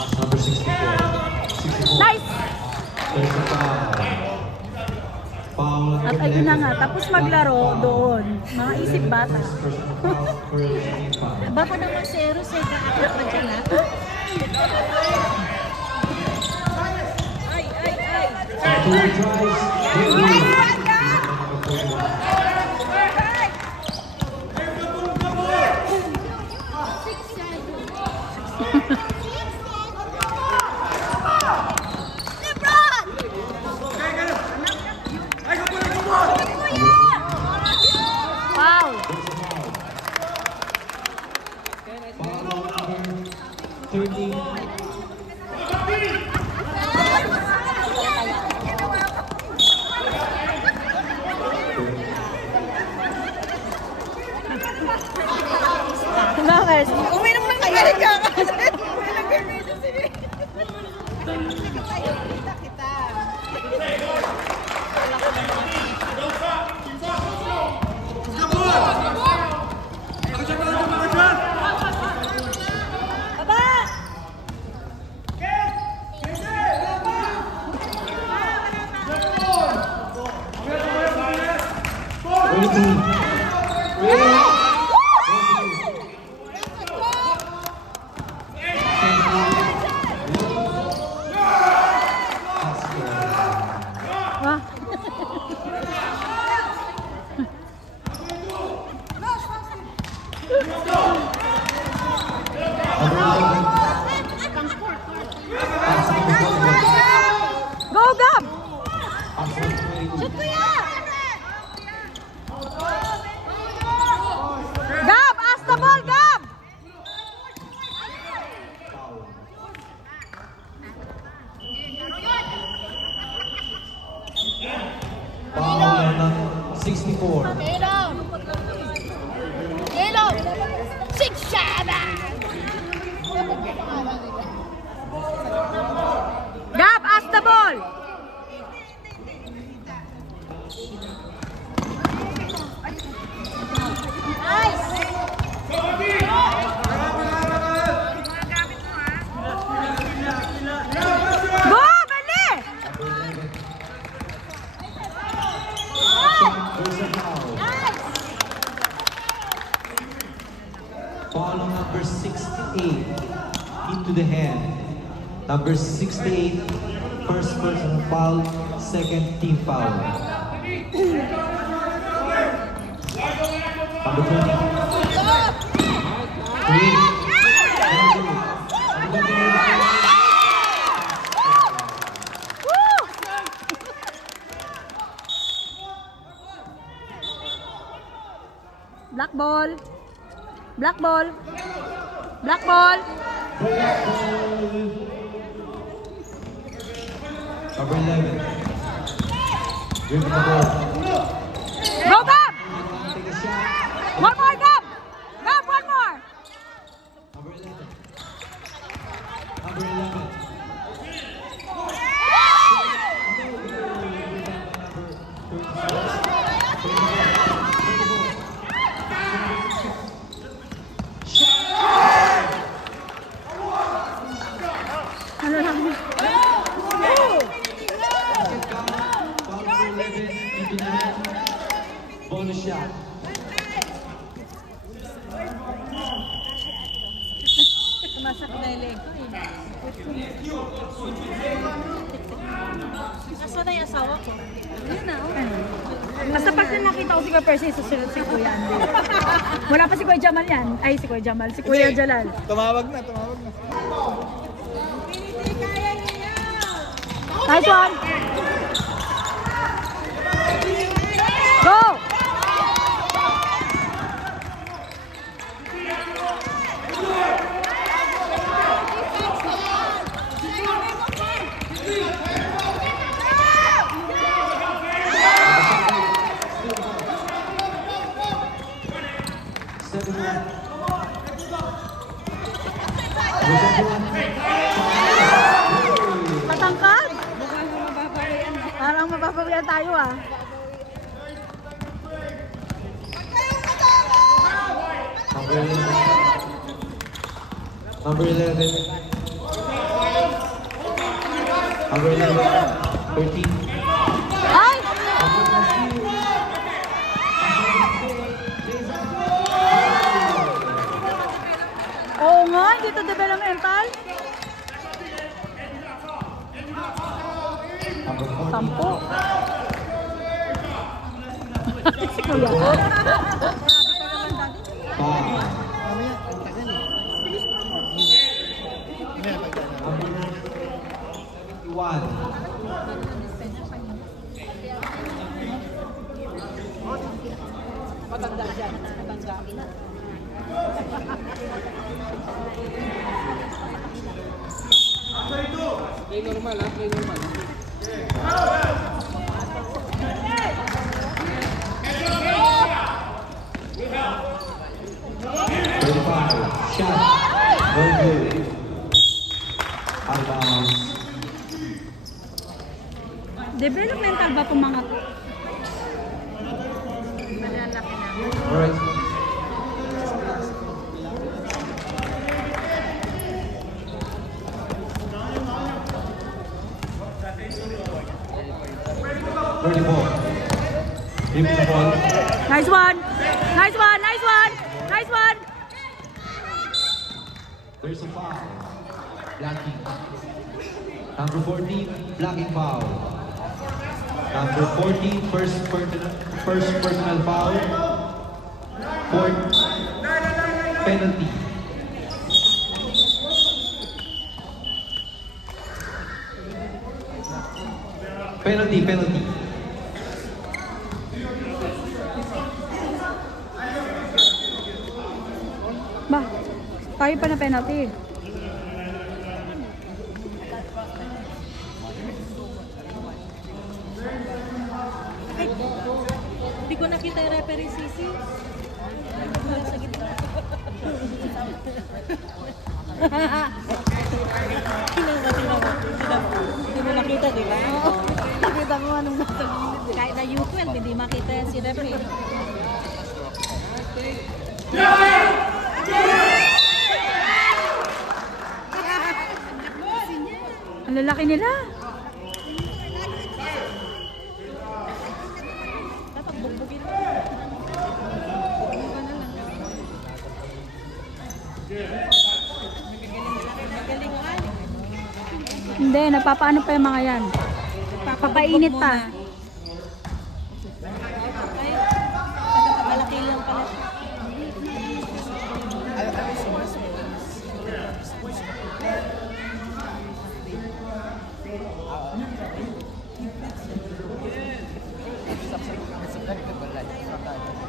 Number 64. 64. Nice! There's a foul. At ayun na nga, tapos maglaro doon. Mga isip bata. Baka naman si Eros eh, kakakit pa dyan ha? Ay! Foul! 13. Bakit? Uminom na kayo! Halika kasi! Kita! Go, Gab! Shoot ko yan! Gab! Ask the ball, Gab! Foul number 64. Ilaw! Ilaw! 6-7! Gab, ask the ball! Go, Bali! Foul number 68 into the hand. Number 68, first personal foul, second team foul. Number 20. 3. Black ball. Black ball. Black ball. Number 11. Give the ball. Go, Gab! Take a shot. One more, Gab! Gab, one more! Number 11. Number 11. Ano lang? Bonus shot. Sumasakit na yung leg ko eh. Nasaan na yung asawa ko? Yun na, Basta pag nakita ko si Kuya Percy, susunod si Kuya Andy. Wala pa si Kuya Jamal yan. Ay, si Kuya Jamal. Si Kuya Jalal. Tumawag na. Nice one! Go! Patangkad? Parang mababawian tayo ah. Number 11. Number 11, 13. Ay! Oo nga, dito developmental. Number 14. 10. Si Kuya. Foul. Mamaya, ang tagal eh. Number 71. Matanda dyan. Matanda. Play normal ha, play normal. 35. Shot. No good. Out of bounds. Developmental ba itong mga to? Alright. Give me the ball. Nice one! Nice one! Nice one! Nice one! There's a foul. Blocking. Number 14, blocking foul. Number 14, first personal foul. Fourth, penalty. Penalty. Ba, tayo pa na penalty. Hindi ko nakita yung referee Sisi. Wala sa gitna. Hindi mo nakita, di ba? Nakita mo anong nasa gilid. Kahit na U12, hindi makita yan si referee. Ang lalaki nila. Dapat bugbugin mo. Magaling nga. Hindi, napapaano pa yung mga yan. Papainit pa. Ay, malaki lang pala siya.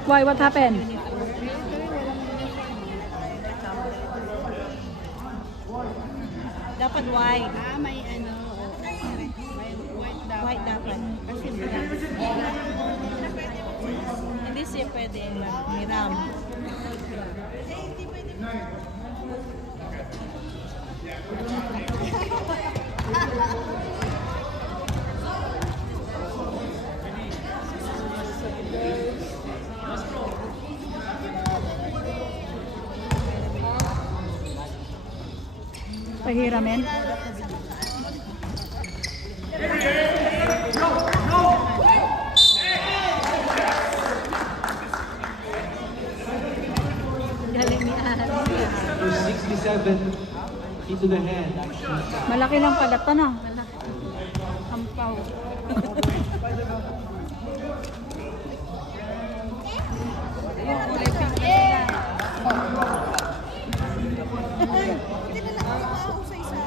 Why? What happened? Dapat white. May ano, may white dapat. White dapat. Kasi black. Hindi siya pwede miram. Pahiramin. Galing ni Ahal. Number 67, into the hand. Malaki lang pala ito, no? Ampaw. Hindi na nakakausay sa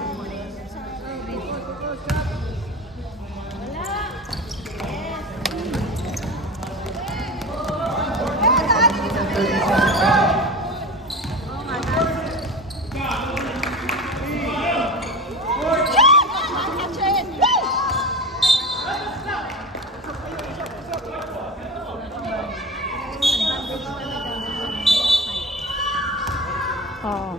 Oo.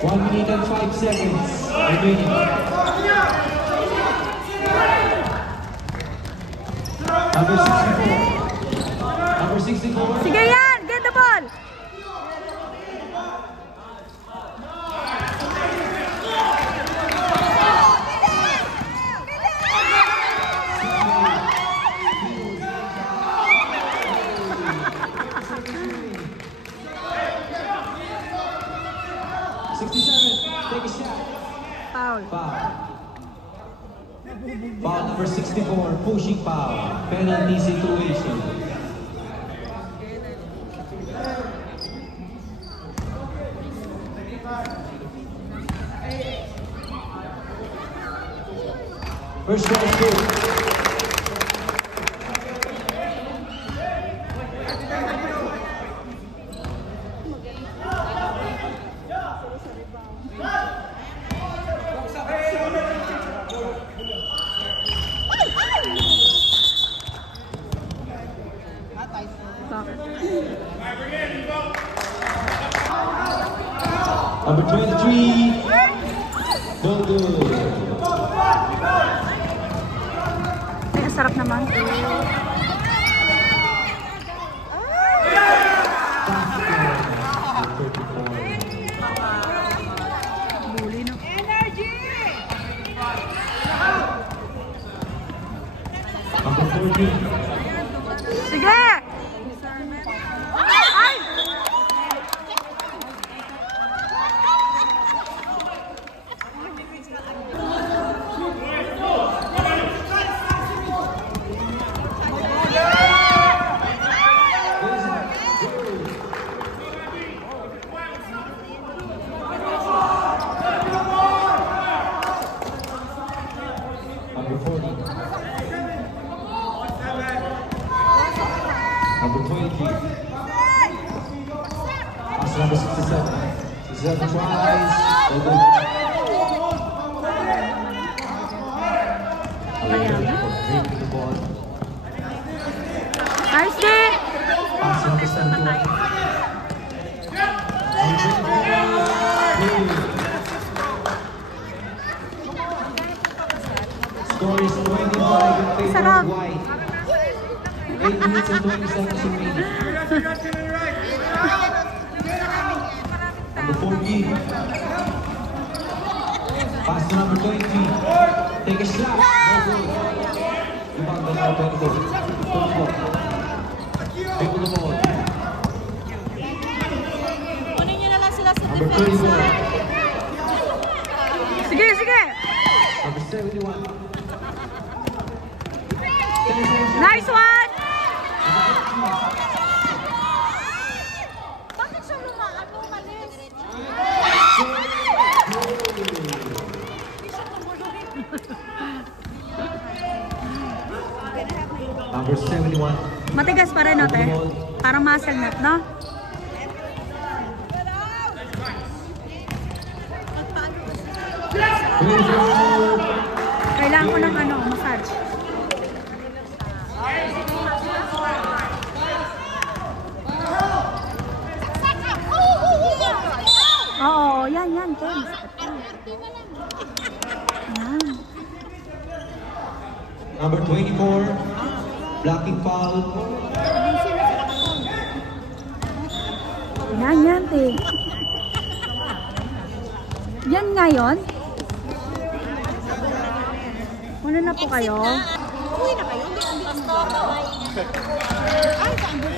One minute and 5 seconds remaining. Number 64. Number 64. Sige yan! Get the ball! Take a shot. Foul. Foul. Foul number 64, pushing foul. Penalty situation. First strike, two. Number 23, no good. Ay, ang sarap naman. Bully, no? Number 14. Sige! Ay! Number 40. Number 23. Pass number 67. 67 tries. No good. Breaking the ball. Nice day! Pass number 71. Score is 25 in favor Sarap. of White. 8 minutes and 20 seconds remaining. Number 14. Pass to number 20. Take a shot. No good. Rebound by number 24. 24. Dribble the ball. Kunin nyo na lang sila sa Number defense. 34. Sige, sige! Number 71. Nice one! Bakit siya lumaan mo malis? Number 71. Matigas pa rin, no, te? Parang muscle nut, no? Kailangan ko ng ano, massage. Oo, yan, Ken. Yan. Number 24. Blocking foul. Yan, te. Yan ngayon. Muna na po kayo. Uwi na kayo. Ay, saan ba?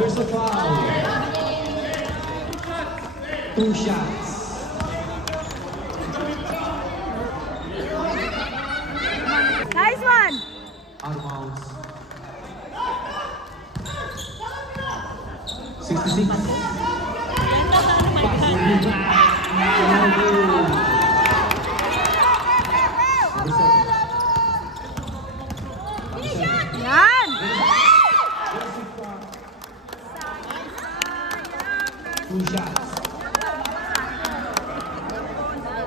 There's a foul. 2 shots. Nice one! Out of bounds. 66. Pass. Yan! 2 shots.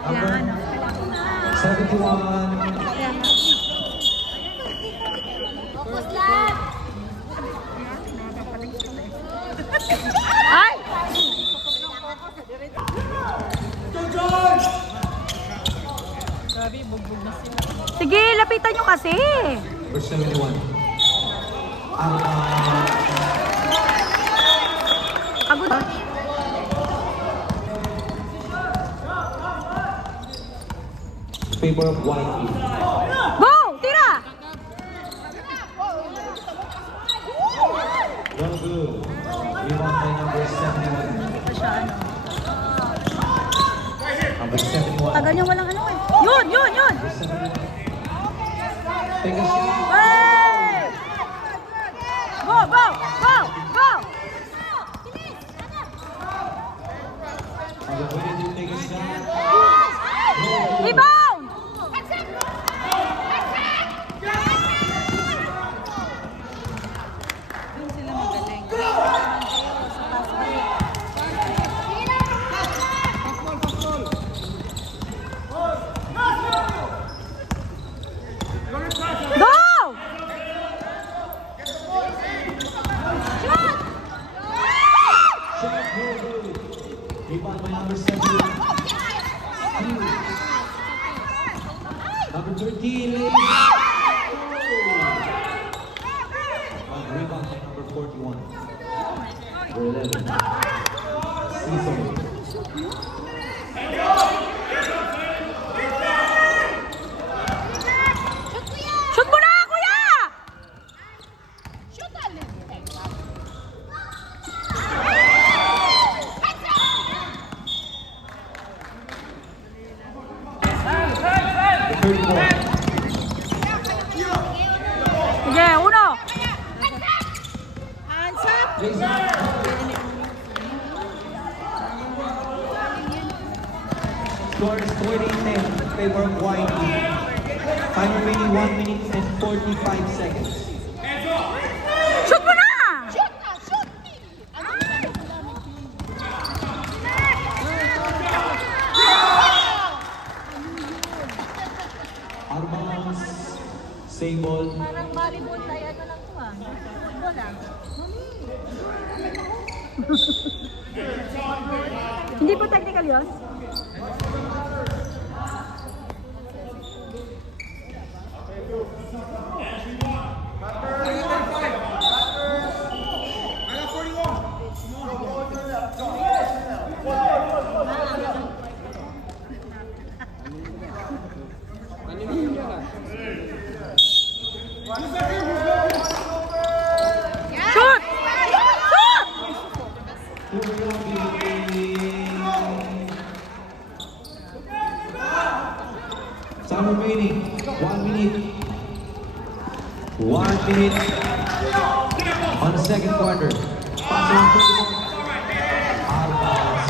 Number 71. Ay! Sige, lapitan nyo kasi. Number 71. Agad. Favor of white team. Go! Tira! No good. Rebound by number 71. Hindi pa siya ano. Number 71. Tagal niya walang ano eh. Yun! Yun! Yun! Take a shot. Hey! Go! Go! Go! Go! Number 22 take a shot. Rebound! Doon sila magaling. Go! Shot no good. Rebound by number 7. Number 13, ladies. Rebound by number 41. Number 11. Season. Shoot mo na, kuya! The 34. Sige, uno! Hands up! Score is 20-10 favor of white team. Time remaining 1 minute and 45 seconds. Shoot mo na! Out of bounds. Same ball. Parang volleyball tayo, ano lang to ah. Football lang. Hindi po technical yun? Shoot! Time remaining 1 minute. 1 minute on the second quarter. Passing on 34. Out of bounds.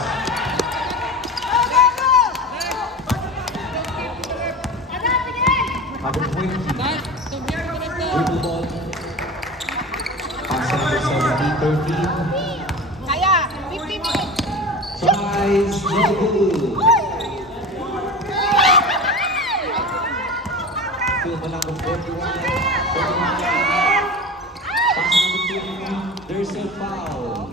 Number 20. Dribble ball. Passing number 17, 13. Kaya, 50 minutes. Tries, no good. Field by number 41. Pass number 2. There's a foul.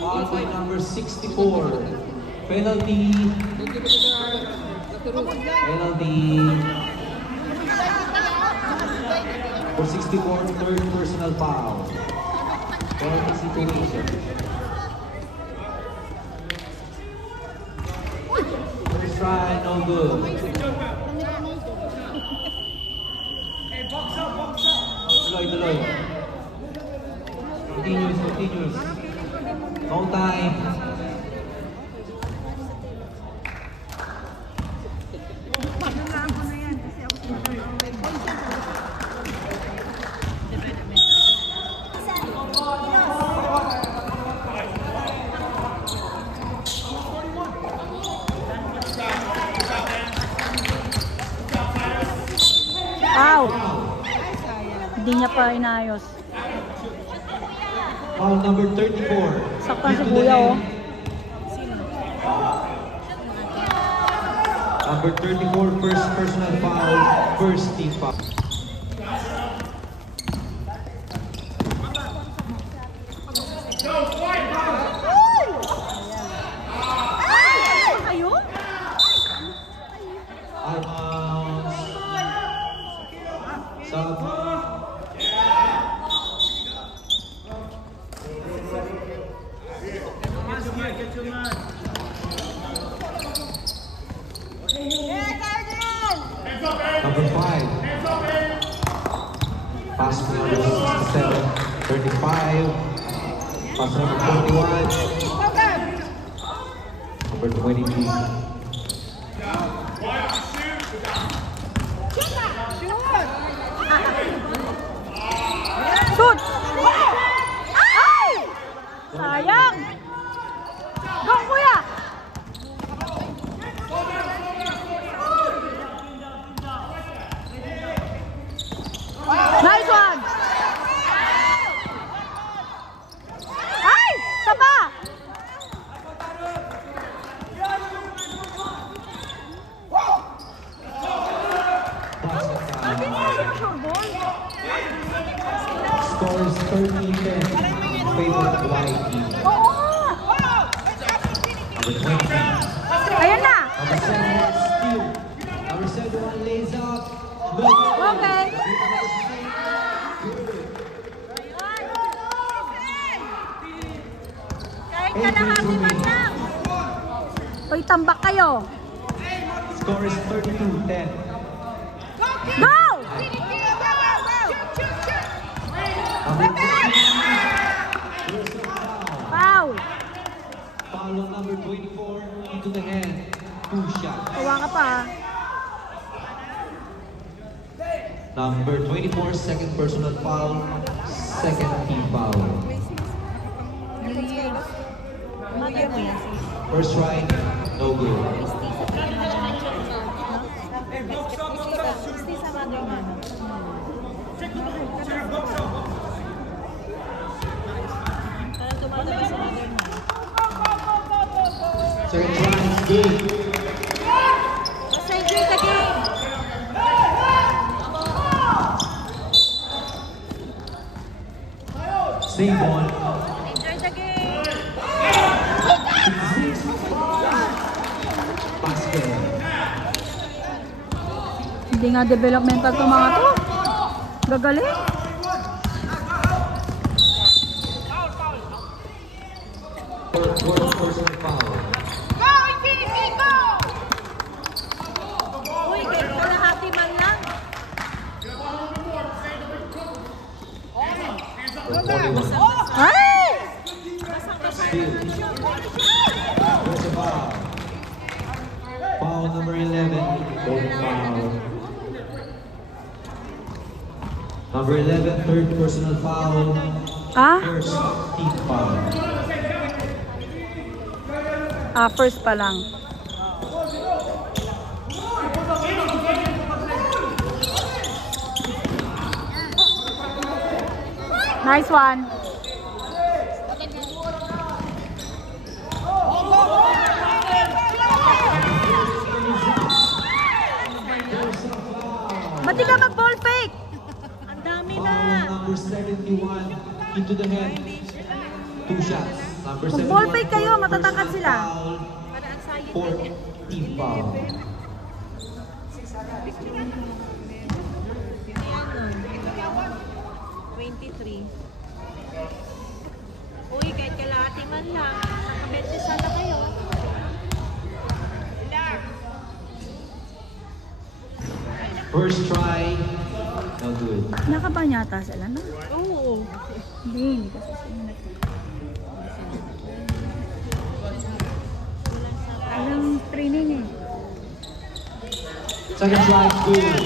Foul by number 64. Penalty. Penalty. For 64, third personal foul. Penalty situation. First try, no good. Tuloy. Continuous. No time. Ow! Hindi niya pa inayos. Foul number 34. Saktan si kuya oh. Number 34, first personal foul, first team foul. Out of bounds. Sub. Number 5. Pass to number 67, 35. Pass to number 41. Number 22. Shoot! Ay! Sayang! Go, kuya! Nice one! Ay! Saba! Score is 30-10. Favor of white team. Oo nga! Number 20. Ayan na! Number 7, steal. Number 7 lays up. No good. Okay. Kahit kalahati man lang. Uy, tambak kayo. Score is 32-10. Go! Number 13. Here's a foul. Foul! Foul on number 24 into the hand. 2 shots. Kawa ka pa. Number 24, second personal foul. Second team foul. First try, no good. Second try is good. Basta enjoy the game. Save one. Enjoy the game. Basket. Hindi nga developmental to mga to. Gagaling. Fourth personal foul. Uy, kahit kalahati man lang. For 41. Ay! Steal. There's a foul. Foul number 11. Fourth foul. Number 11, third personal foul. Ah? First team foul. Ah, first pa lang. Nice one. Ba't di ka mag-ball fake? Ang dami Foul na. number 71 into the head. 2 shots. Number Mag-ball 71, fake kayo, fourth matatangkad personal sila. foul. Para ang sayang Fourth din. team foul. Ayan, no. 23. Uy, kahit kalahati man lang. Nakabente sana kayo. First try, no good. Nakaban yata sila na. Oo. Hindi kasi sila. Walang training eh. Second try, good.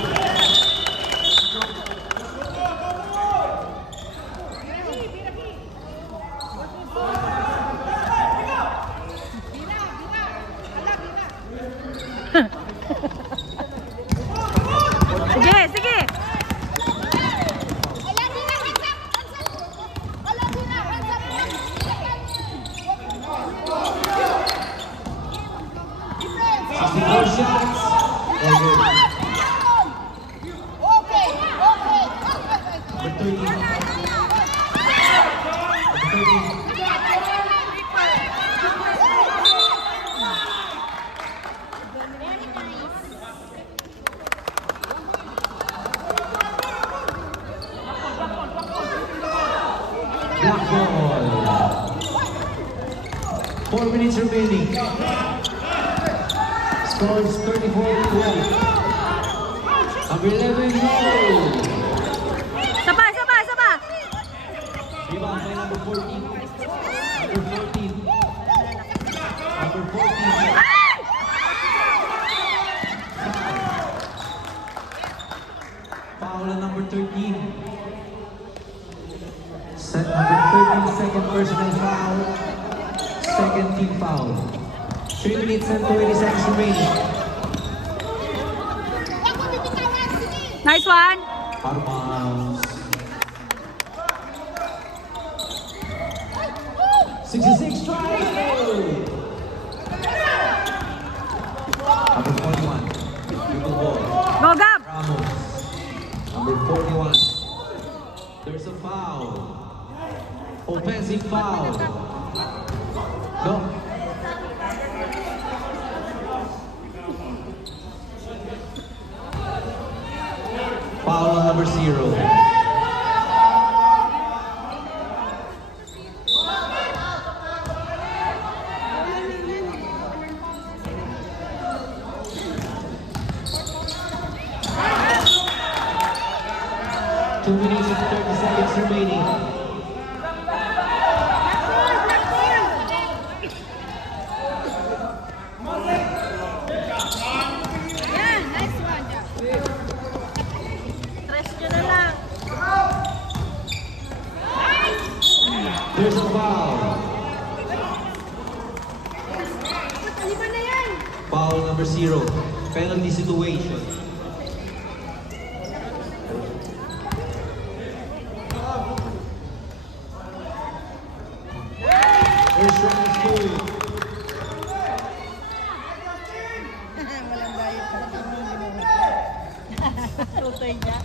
Sige, sige! More shots. No good. 4 minutes remaining. Score is 34-12. Number 11, go! Sapa, sapa, sapa. Rebound by number 14. Number 14. Number 14. Foul on number 13. Number 13, second personal foul. Second team foul. 3 minutes and 20 seconds remaining. Nice one. Out of bounds. 66 tries. Number 41. Dribble ball. Go, Gab. Ramos. Number 41. There's a foul. Offensive foul. Go. Foul on number 0. Two minutes and 30 seconds remaining. There's a foul. Foul number 0. Penalty situation. There's Ramos doing. Tutay niya.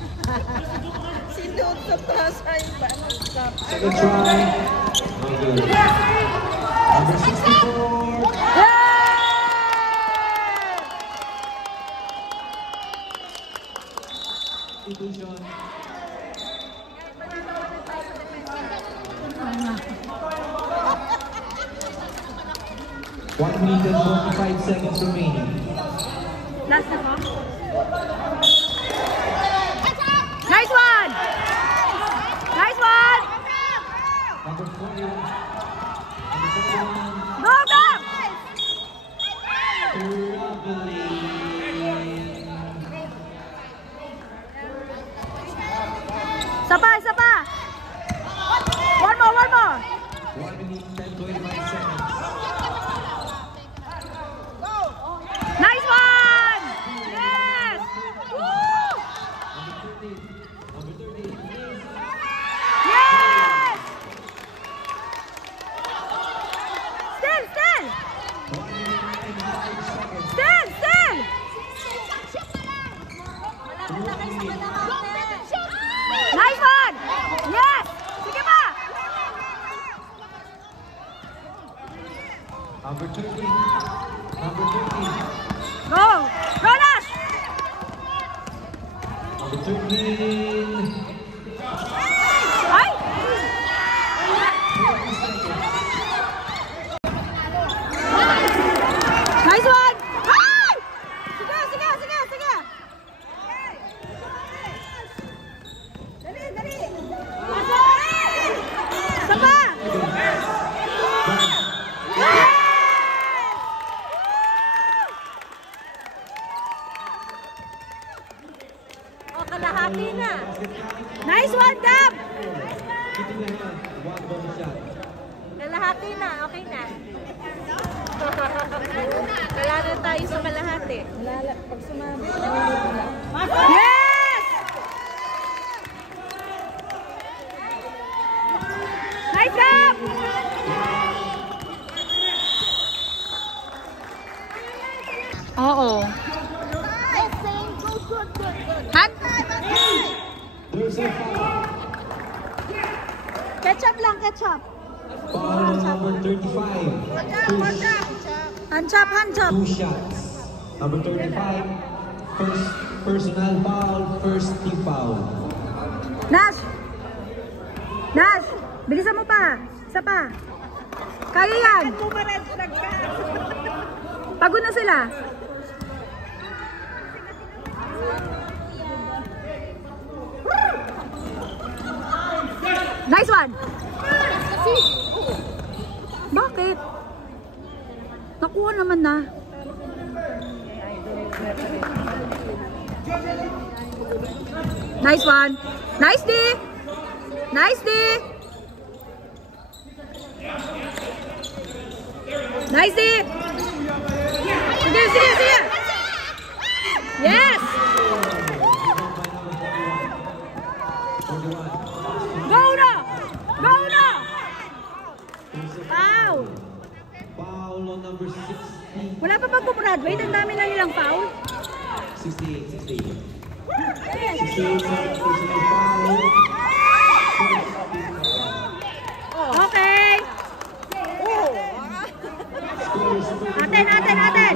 Sinuot sa taas ay ba? Second try. No good. Number 64. Institution. One minute and 45 seconds remaining. Last na po. Nice one. Nice one. Number 41. Go, Gab. Sapa, sapa. One more, one more. 1 minute and 25 seconds. Nice one. Yes. Woo. Number 13. Yes. Still, still. 1 minute and 5 seconds. Still, still. Nice one. Yes. Sige pa. Number 13. Number 13. Go. Go, Nash. Number 13. Ay. Nice one. Ay. Sige, sige, sige, sige. Dali, dali. Sapa. O, kalahati na. Nice one, Gab. Keeping the hand. One ball shot. Kalahati na, okay na. Wala na tayo sa kalahati. Pag sumama. Yes. Nice, Gab. Oo. Han? There's a foul. Ketchup lang, ketchup. Foul on number 35. Hanchop, hanchop. Two shots. Number 35. First personal foul. First team foul. Nash! Nash! Bilisan mo pa! Isa pa! Kaya yan. Pagod na sila. Nice one. Bakit? Nakuha naman na. Nice one. Nice D. Nice D. Nice D. Sige, sige, sige. Yes. Go na. Go na. Foul. Foul on number 16. Wala pa bang Broadway? Ang dami na nilang foul. 68, 68 personal foul. Okay. Aten, aten, aten.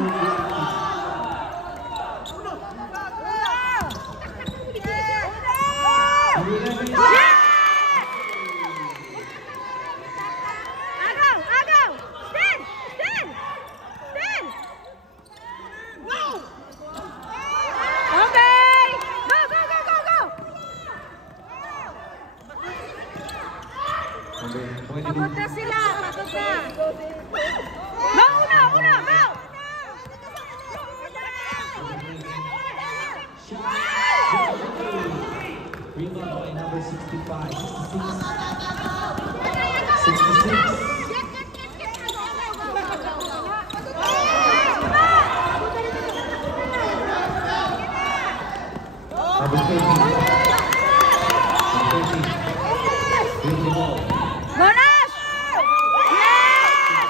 Agaw, agaw. Stand, stand, stand. Okay. Go, go, go, go, go. Pagod na sila. Pagod na. Go, una, una, go. Rebound by number 65, 66. Number 13. Number 13. Bring the ball. Go, Nash! Yes!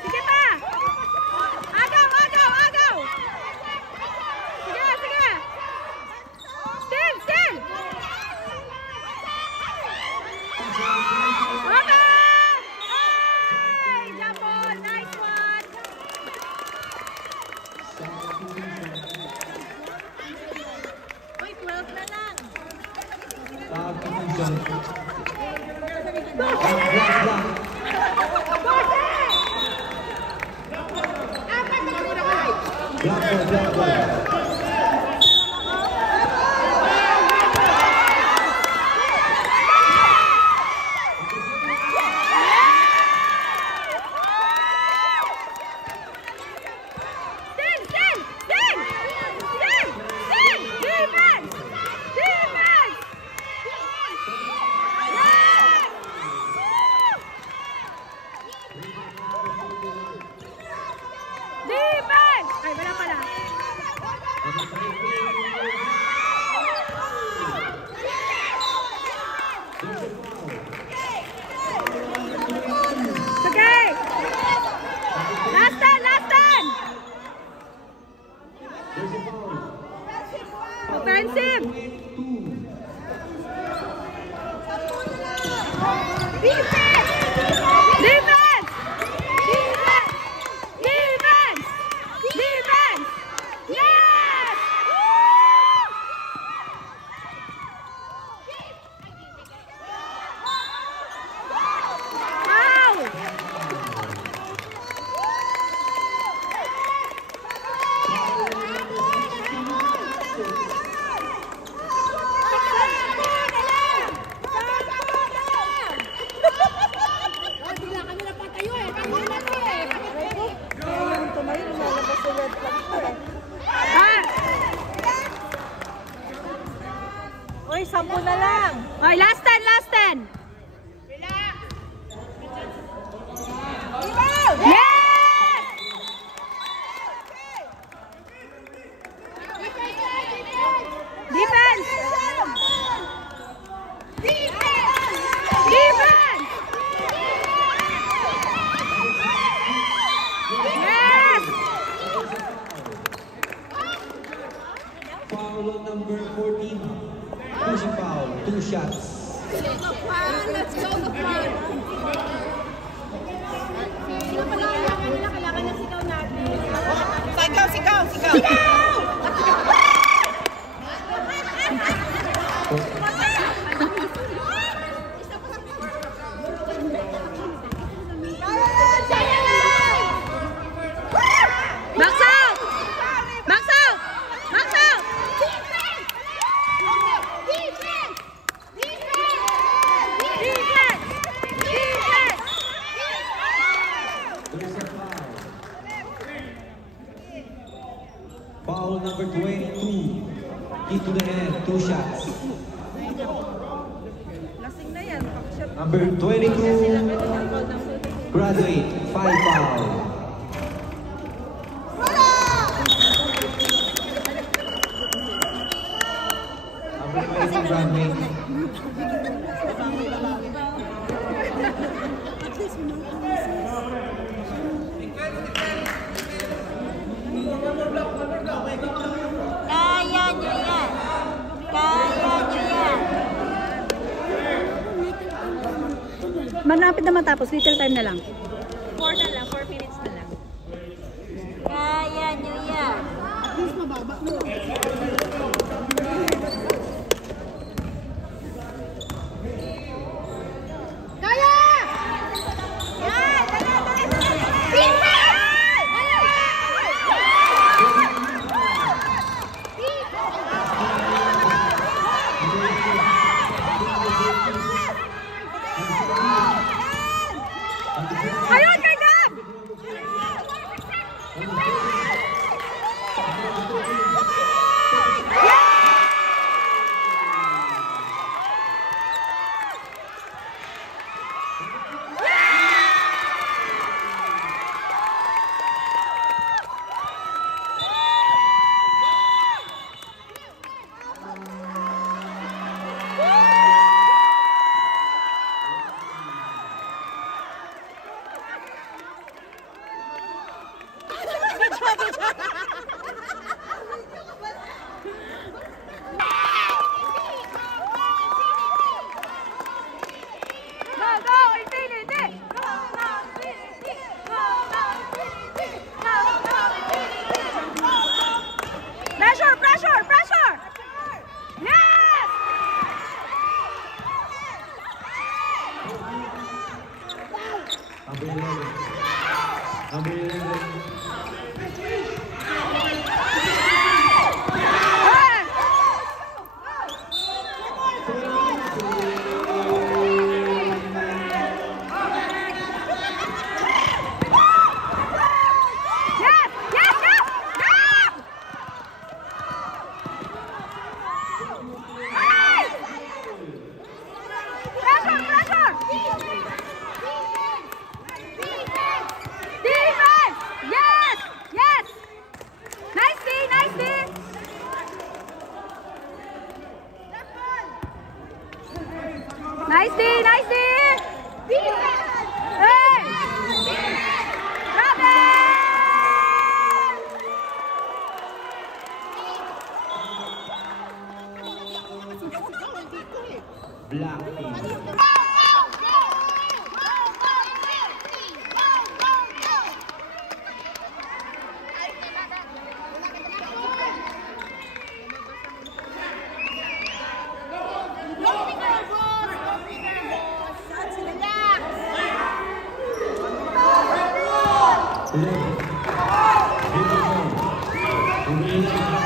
Sige pa! Agaw, agaw, agaw! Sige, sige! Still, still! Okay! Ay! Jump ball! Nice one! Uy, 12 na lang. Substitution. Block, block. Block, block. Still, still, still! Still, still! Defense! Defense! Defense! Ay, wala pala. Okay! Last time, last time! Offensive! Defense! Defense! Defense! Defense! Defense! Yes! Foul! Ah! Uy, 10 na lang. Okay, last 10, last 10. Yes! Defense! Defense! Yes! Foul on number 14. Pushing foul. 2 shots. Let's go, Gopal! Sino pa lang kailangan nila? Kailangan na sigaw natin. Sigaw, sigaw, sigaw! Sigaw! Foul number 22. Kick to the head, 2 shots. Lasing na yan. Pakishot. Number 22, graduate, 5 foul. Number 22, graduate. Kaya nyo yan. Kaya nyo yan. Malapit na matapos, little time na lang. 4 na lang, 4 minutes na lang. Kaya nyo yan. Ayun, kay Gab! Go, go, Infinity! Go, go, Infinity! Go, go, Infinity! Go, go, Infinity! Pressure, pressure, pressure! Yes! Number 11. Number 11. Yes! Yes! Yes! Yes! Hey! Pressure! Pressure! Defense! Yes! Yes! Nice D! Nice D! Nice D! Nice D! Hey! Grab it! Black team. Number 11.